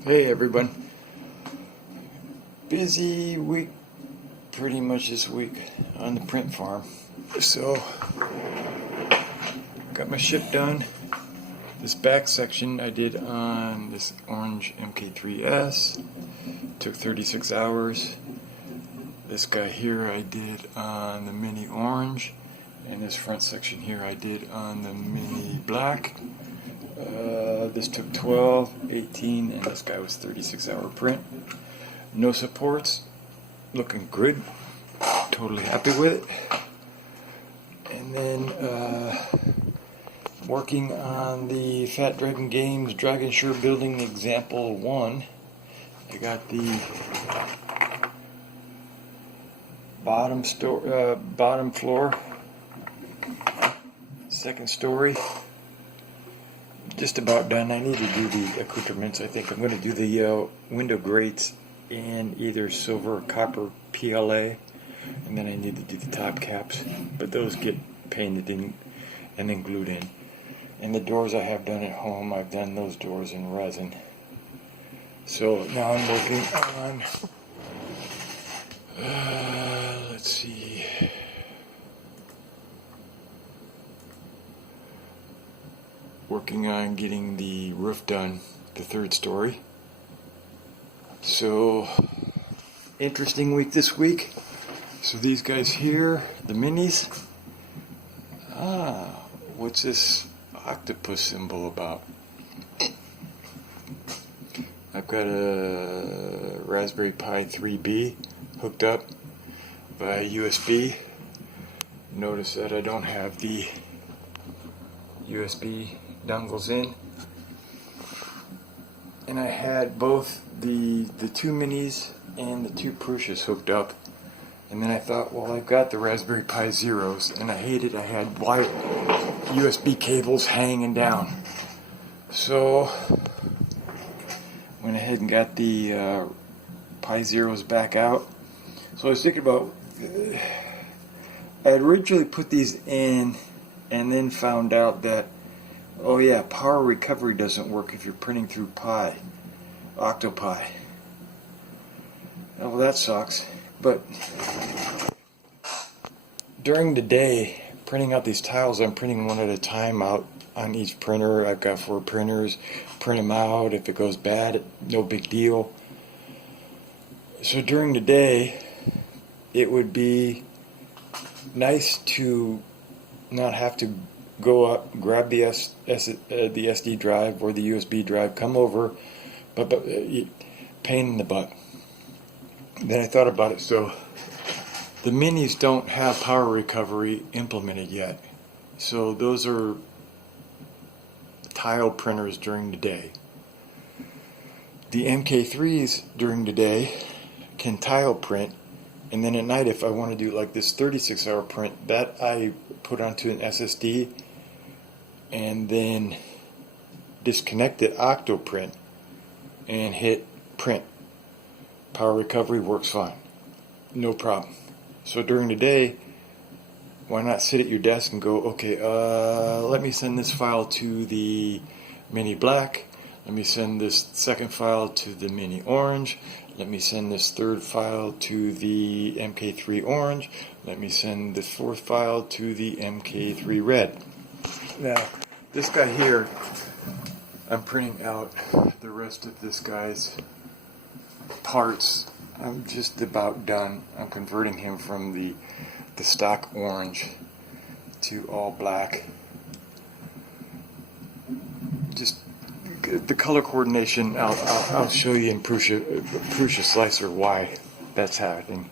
Hey everyone. Busy week pretty much this week on the print farm. So got my ship done. This back section I did on this orange MK3S. Took 36 hours. This guy here I did on the mini orange. And this front section here I did on the mini black. This took 12, 18, and this guy was 36-hour print. No supports, looking good, totally happy with it. And then working on the Fat Dragon Games Dragon Shore Building Example 1. I got the bottom floor, second story. Just about done. I need to do the accoutrements. I think I'm going to do the window grates in either silver or copper PLA, and then I need to do the top caps, but those get painted in and then glued in. And the doors I have done at home, I've done those doors in resin. So now I'm working on let's see, working on getting the roof done, the third story. So, interesting week this week. So these guys here, the minis. What's this octopus symbol about? I've got a Raspberry Pi 3B hooked up by USB. Notice that I don't have the USB dongles in, and I had both the two minis and the two Prusas hooked up, and then I thought, well, I've got the Raspberry Pi Zeros, and I hated I had wire USB cables hanging down, so went ahead and got the Pi Zeros back out. So I was thinking about, I had originally put these in and then found out that, oh yeah, power recovery doesn't work if you're printing through Octopi. Oh, well, that sucks. But during the day, printing out these tiles, I'm printing one at a time out on each printer. I've got 4 printers. Print them out. If it goes bad, no big deal. So during the day, it would be nice to not have to go up, grab the SD drive or the USB drive, come over, but pain in the butt. Then I thought about it. So the minis don't have power recovery implemented yet. So those are tile printers during the day. The MK3s during the day can tile print, and then at night, if I want to do like this 36-hour print, that I put onto an SSD and then disconnect the Octoprint and hit print. Power recovery works fine. No problem. So during the day, why not sit at your desk and go, okay, let me send this file to the mini black. Let me send this second file to the mini orange. Let me send this third file to the MK3 orange. Let me send this fourth file to the MK3 red. Now, this guy here, I'm printing out the rest of this guy's parts. I'm just about done. I'm converting him from the stock orange to all black. Just the color coordination, I'll show you in Prusa Slicer why that's happening.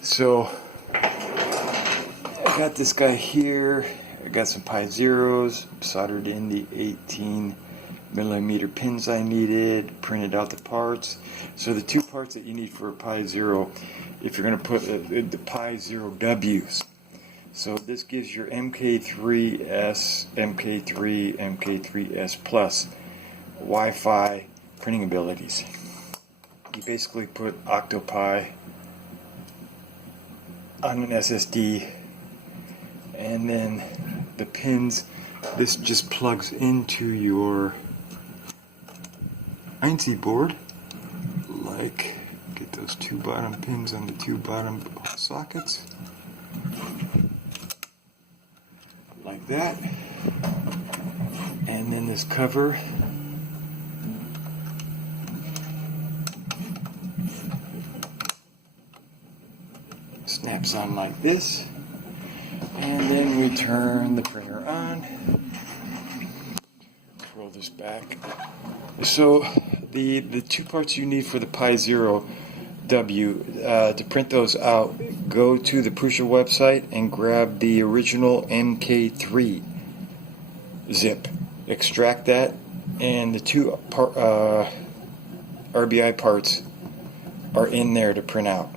So I got this guy here. I got some Pi Zeros, soldered in the 18mm pins I needed, printed out the parts. So the 2 parts that you need for a Pi Zero, if you're going to put the Pi Zero Ws. So this gives your MK3S, MK3, MK3S Plus Wi-Fi printing abilities. You basically put Octopi on an SSD, and then the pins, this just plugs into your INC board, like get those two bottom pins on the two bottom sockets, like that, and then this cover snaps on like this, and then we turn the printer on. Roll this back. So the two parts you need for the Pi Zero W to print those out, go to the Prusa website and grab the original MK3 zip. Extract that, and the two RBI parts are in there to print out.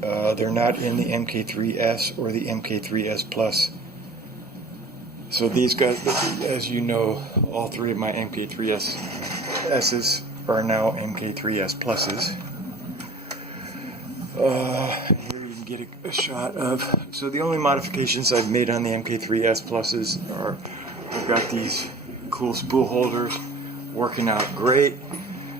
They're not in the MK3S or the MK3S Plus. So these guys, as you know, all three of my MK3S's are now MK3S Pluses. Here you can get a shot of, so the only modifications I've made on the MK3S Pluses are, I've got these cool spool holders working out great.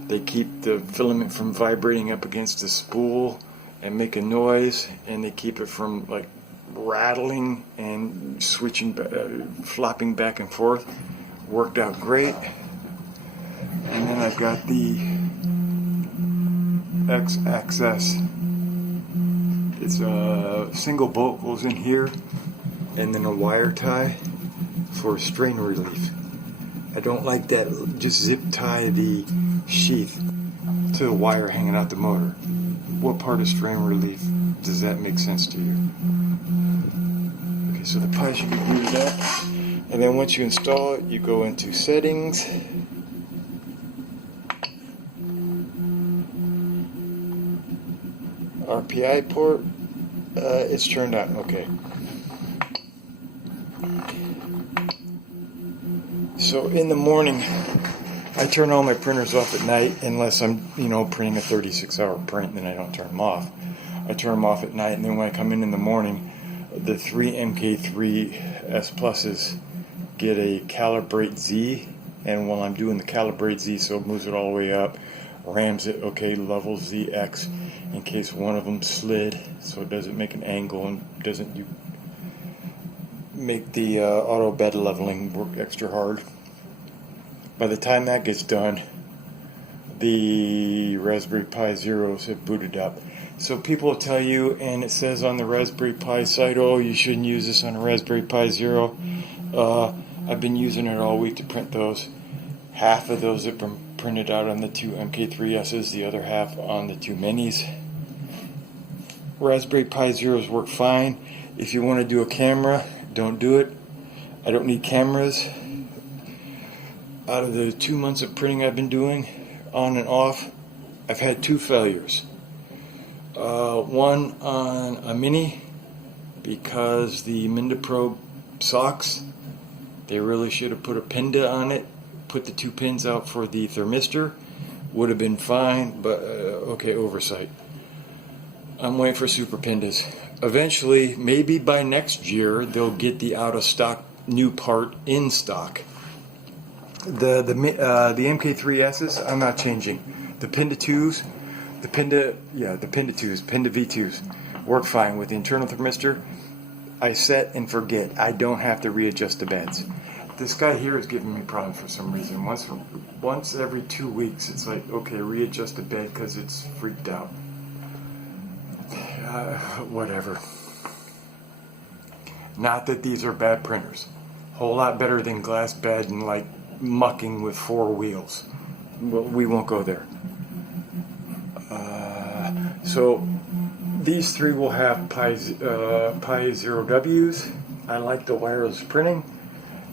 They keep the filament from vibrating up against the spool and making noise, and they keep it from like rattling and switching, flopping back and forth. Worked out great. And then I've got the X-Access. It's a single bolt goes in here, and then a wire tie for strain relief. I don't like that. Just zip tie the sheath to the wire hanging out the motor. What part of strain relief does that make sense to you? Okay, so the Pi should be booted up, and then once you install it, you go into settings, RPI port, it's turned on, okay. So in the morning, I turn all my printers off at night, unless I'm, printing a 36-hour print, then I don't turn them off. I turn them off at night, and then when I come in the morning, the three MK3S Pluses get a Calibrate Z, and while I'm doing the Calibrate Z, so it moves it all the way up, rams it, okay, level ZX, in case one of them slid, so it doesn't make an angle and doesn't make the auto bed leveling work extra hard. By the time that gets done, the Raspberry Pi Zeros have booted up. So people will tell you, and it says on the Raspberry Pi site, oh, you shouldn't use this on a Raspberry Pi Zero. I've been using it all week to print those. Half of those have been printed out on the two MK3Ss, the other half on the two Minis. Raspberry Pi Zeros work fine. If you want to do a camera, don't do it. I don't need cameras. Out of the 2 months of printing I've been doing, on and off, I've had two failures. One on a Mini, because the Mindaprobe socks, they really should have put a Pinda on it, put the two pins out for the thermistor, would have been fine, but okay, oversight. I'm waiting for Super Pindas. Eventually, maybe by next year, they'll get the out-of-stock new part in stock. The MK3S's, I'm not changing. The Pinda 2s, the Pinda V2s work fine with the internal thermistor. I set and forget. I don't have to readjust the beds. This guy here is giving me problems for some reason. Once every 2 weeks, it's like, okay, readjust the bed because it's freaked out. Whatever. Not that these are bad printers. Whole lot better than glass bed and like mucking with 4 wheels. Well, we won't go there. So these three will have Pi Zero Ws. I like the wireless printing.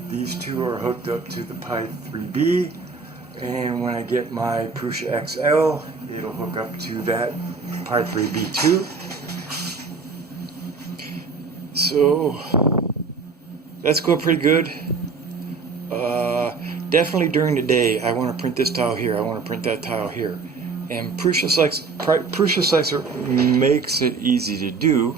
These two are hooked up to the Pi 3B, and when I get my Prusa XL, it'll hook up to that Pi 3B too. So that's going pretty good. Definitely during the day, I want to print this tile here, I want to print that tile here. And Prusa Slicer makes it easy to do.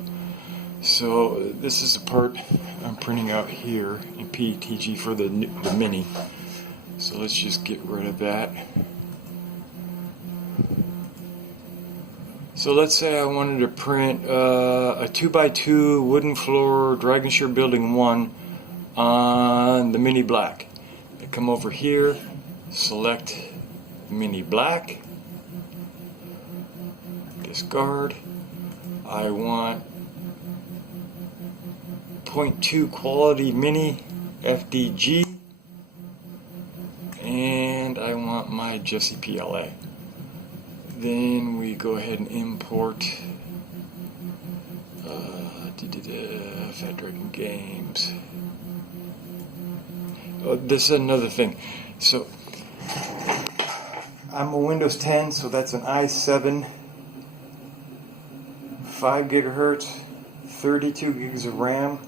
So this is the part I'm printing out here in PETG for the Mini. So let's just get rid of that. So let's say I wanted to print a 2x2 wooden floor Dragonshire Building 1 on the Mini Black. I come over here, select Mini Black, discard. I want 0.2 quality mini FDG, and I want my Jesse PLA. Then we go ahead and import Fat Dragon Games. Oh, this is another thing. So I'm a Windows 10, so that's an i7, 5 gigahertz, 32 gigs of RAM,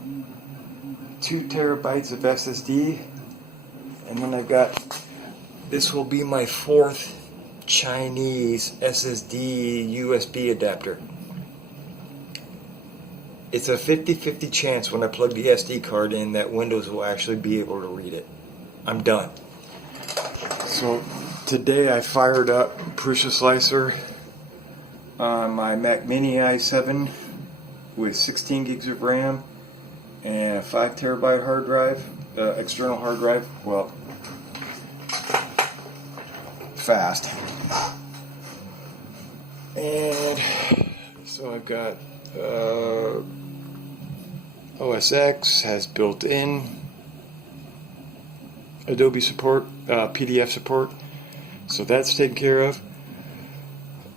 2 terabytes of SSD, and then I've got, this will be my 4th Chinese SSD USB adapter. It's a 50-50 chance when I plug the SD card in that Windows will actually be able to read it. I'm done. So today I fired up Prusa Slicer on my Mac Mini i7 with 16 gigs of RAM and a 5 terabyte hard drive, external hard drive. Well, fast. And so I've got OS X has built-in Adobe support, PDF support, so that's taken care of.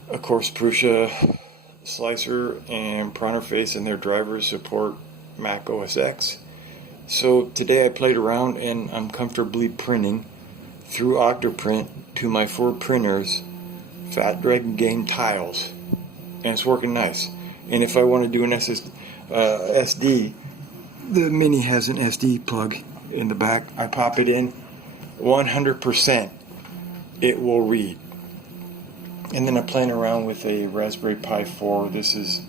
Of course, Prusa Slicer and Pronterface and their drivers support Mac OS X. So today I played around and I'm comfortably printing through Octoprint to my 4 printers Fat Dragon Game tiles, and it's working nice. And if I want to do an SD, the Mini has an SD plug in the back. I pop it in, 100% it will read. And then I'm playing around with a Raspberry Pi 4. This is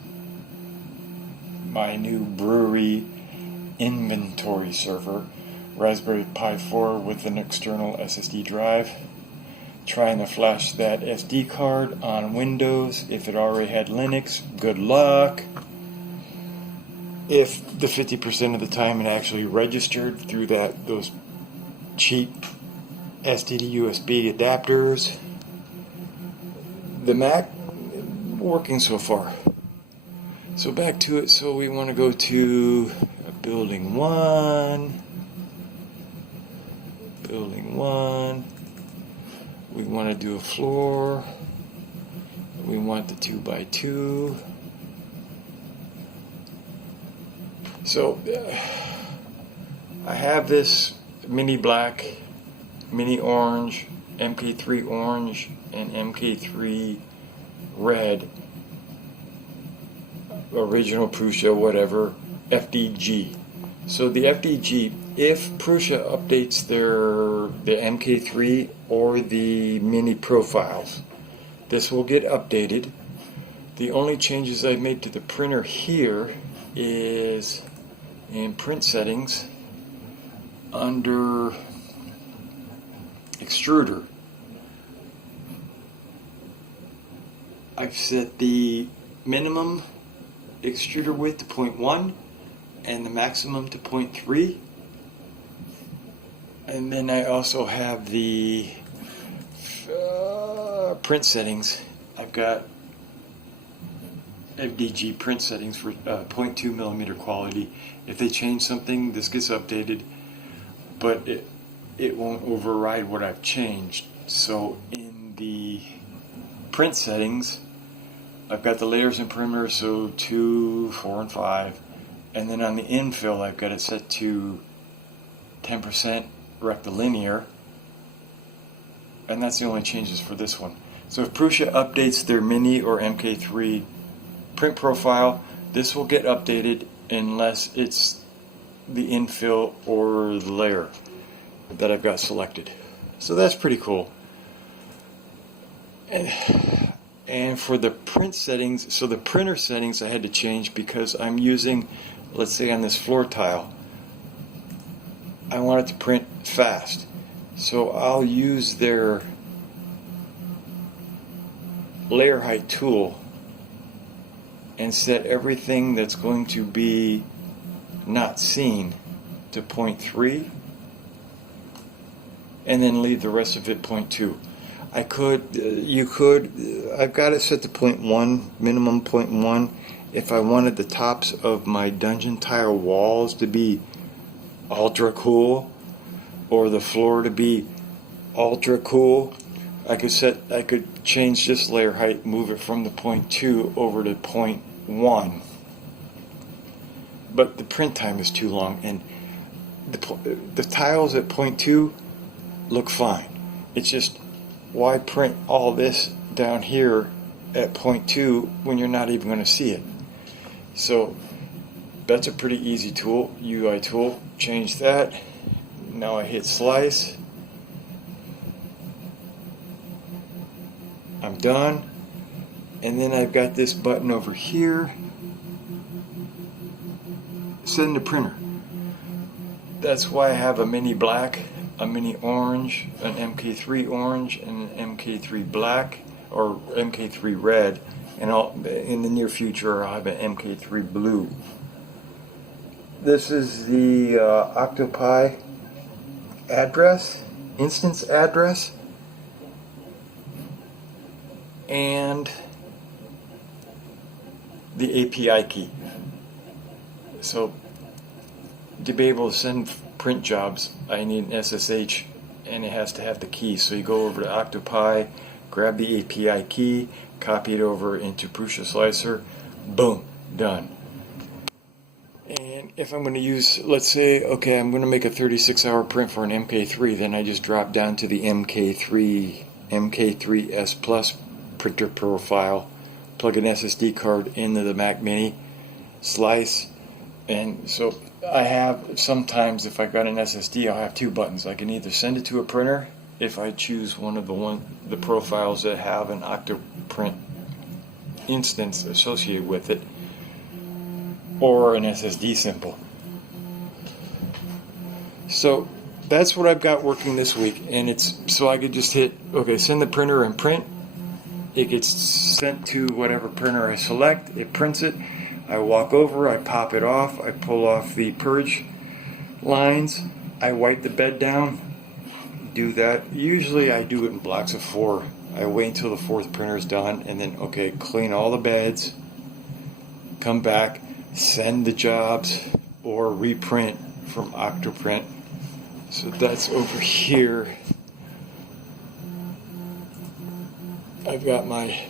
my new brewery inventory server, Raspberry Pi 4 with an external SSD drive. Trying to flash that SD card on Windows. If it already had Linux, good luck. If the 50% of the time it actually registered through those cheap SD to USB adapters, the Mac working so far. So back to it. So we want to go to Building 1. Building 1. We want to do a floor. We want the 2x2. So I have this Mini Black, Mini Orange, MK3 Orange, and MK3 Red, original Prusa, whatever, FDG. So the FDG, if Prusa updates the MK3 or the Mini profiles, this will get updated. The only changes I've made to the printer here is in print settings under extruder. I've set the minimum extruder width to 0.1 and the maximum to 0.3. And then I also have the print settings. I've got FDG print settings for 0.2 millimeter quality. If they change something, this gets updated, but it won't override what I've changed. So in the print settings, I've got the layers and perimeters, so 2, 4, and 5. And then on the infill, I've got it set to 10% rectilinear. And that's the only changes for this one. So if Prusa updates their Mini or MK3 print profile, this will get updated unless it's the infill or the layer that I've got selected. So that's pretty cool. And for the print settings, so the printer settings I had to change because I'm using, let's say on this floor tile, I want it to print fast. So I'll use their layer height tool and set everything that's going to be not seen to 0.3, and then leave the rest of it 0.2. I've got it set to 0.1, minimum 0.1. If I wanted the tops of my dungeon tile walls to be ultra cool, or the floor to be ultra cool, I could change this layer height, move it from the 0.2 over to 0.1. But the print time is too long, and the tiles at 0.2 look fine. It's just, why print all this down here at 0.2 when you're not even going to see it? So that's a pretty easy tool, UI tool. Change that. Now I hit slice. I'm done. And then I've got this button over here. Send to printer. That's why I have a mini black, a mini orange, an MK3 orange, and an MK3 black, or MK3 red, and in the near future I'll have an MK3 blue. This is the Octopi address, instance address, and the API key. So to be able to send print jobs, I need an SSH, and it has to have the key. So you go over to Octopi, grab the API key, copy it over into Prusa Slicer, boom, done. And if I'm going to use, let's say, okay, I'm going to make a 36-hour print for an MK3, then I just drop down to the MK3S Plus printer profile, plug an SSD card into the Mac Mini, slice, and so I have, sometimes if I got an SSD, I'll have two buttons. I can either send it to a printer if I choose one of the profiles that have an Octoprint instance associated with it, or an SSD symbol. So that's what I've got working this week, and it's so I could just hit okay, send the printer and print. It gets sent to whatever printer I select. It prints it. I walk over, I pop it off, I pull off the purge lines, I wipe the bed down, do that. Usually I do it in blocks of 4. I wait until the 4th printer is done, and then, okay, clean all the beds, come back, send the jobs, or reprint from Octoprint. So that's over here. I've got my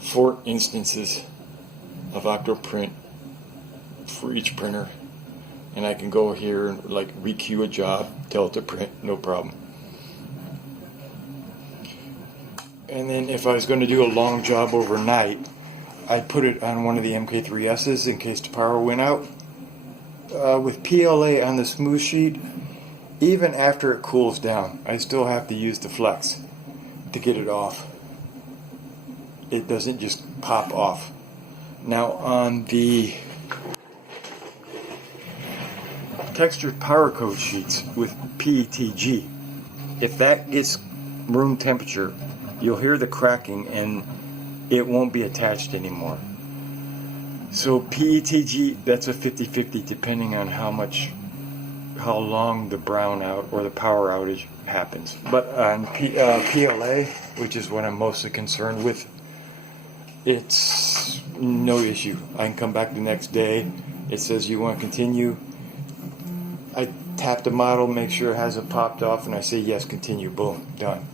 4 instances of Octoprint for each printer, and I can go here and like requeue a job, tell it to print, no problem. And then if I was going to do a long job overnight, I'd put it on one of the MK3S's in case the power went out. With PLA on the smooth sheet, even after it cools down, I still have to use the flex to get it off. It doesn't just pop off. Now on the textured power code sheets with PETG, if that gets room temperature, you'll hear the cracking and it won't be attached anymore. So PETG, that's a 50-50 depending on how long the brownout or the power outage happens. But on PLA, which is what I'm mostly concerned with, it's no issue. I can come back the next day. It says you want to continue. I tap the model, make sure it hasn't popped off, and I say yes, continue. Boom, done.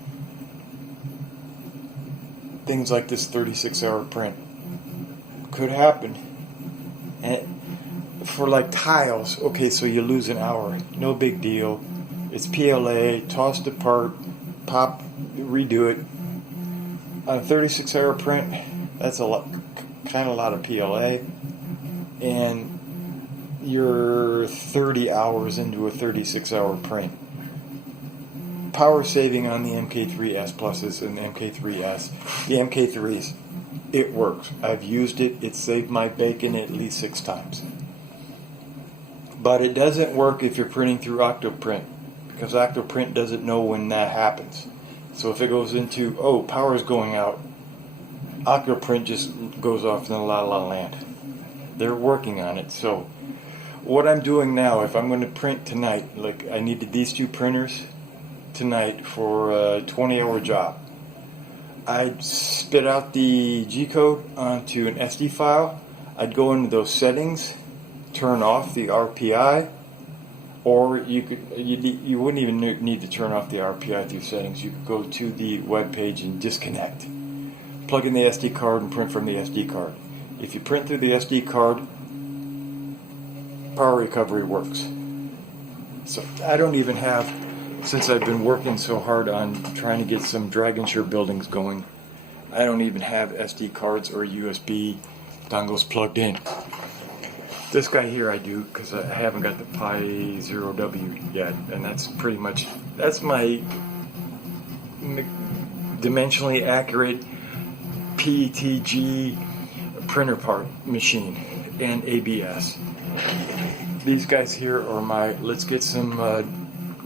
Things like this 36-hour print could happen. And for like tiles, okay, so you lose an hour. No big deal. It's PLA, tossed apart, pop, redo it. On a 36-hour print, that's a lot of PLA, and you're 30 hours into a 36-hour print. Power saving on the MK3S Pluses and MK3S. The MK3s, it works. I've used it. It saved my bacon at least 6 times. But it doesn't work if you're printing through Octoprint. because Octoprint doesn't know when that happens. So if it goes into, oh, power's going out, Octoprint just goes off in the la la land. They're working on it. So what I'm doing now, if I'm going to print tonight, like I needed these two printers tonight for a 20-hour job. I'd spit out the G-code onto an SD file. I'd go into those settings, turn off the RPI, or you wouldn't even need to turn off the RPI through settings. You could go to the web page and disconnect. Plug in the SD card and print from the SD card. If you print through the SD card, power recovery works. So I don't even have, since I've been working so hard on trying to get some Dragonshire buildings going, I don't even have SD cards or USB dongles plugged in. This guy here I do, because I haven't got the Pi 0W yet, and that's pretty much, that's my dimensionally accurate PETG printer part machine and ABS. These guys here are my, let's get some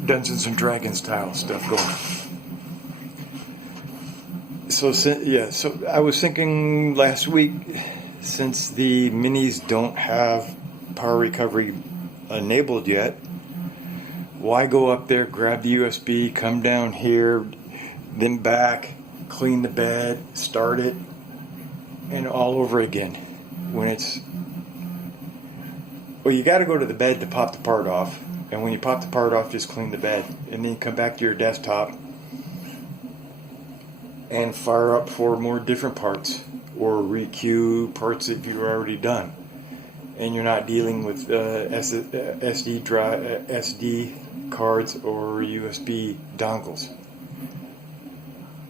Dungeons and Dragons style stuff going. So I was thinking last week, since the minis don't have power recovery enabled yet, why go up there, grab the USB, come down here, then back, clean the bed, start it, and all over again. When it's, well, you got to go to the bed to pop the part off, and when you pop the part off, just clean the bed, and then you come back to your desktop and fire up for more different parts, or requeue parts that you've already done, and you're not dealing with SD cards or USB dongles.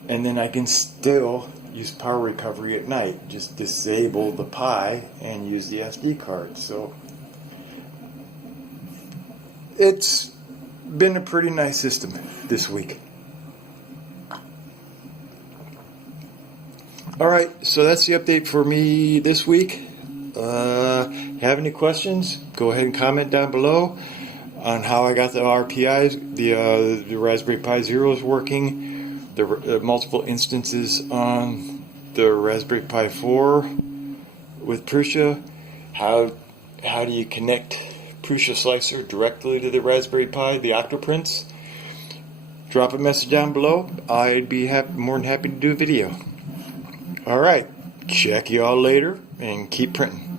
And then I can still use power recovery at night. Just disable the Pi and use the SD card. So it's been a pretty nice system this week. Alright, so that's the update for me this week. Have any questions? Go ahead and comment down below on how I got the RPIs, the Raspberry Pi Zero is working, the multiple instances on the Raspberry Pi 4 with Prusa. How do you connect Prusa Slicer directly to the Raspberry Pi, the Octoprints? Drop a message down below. I'd be more than happy to do a video. Alright, check y'all later and keep printing.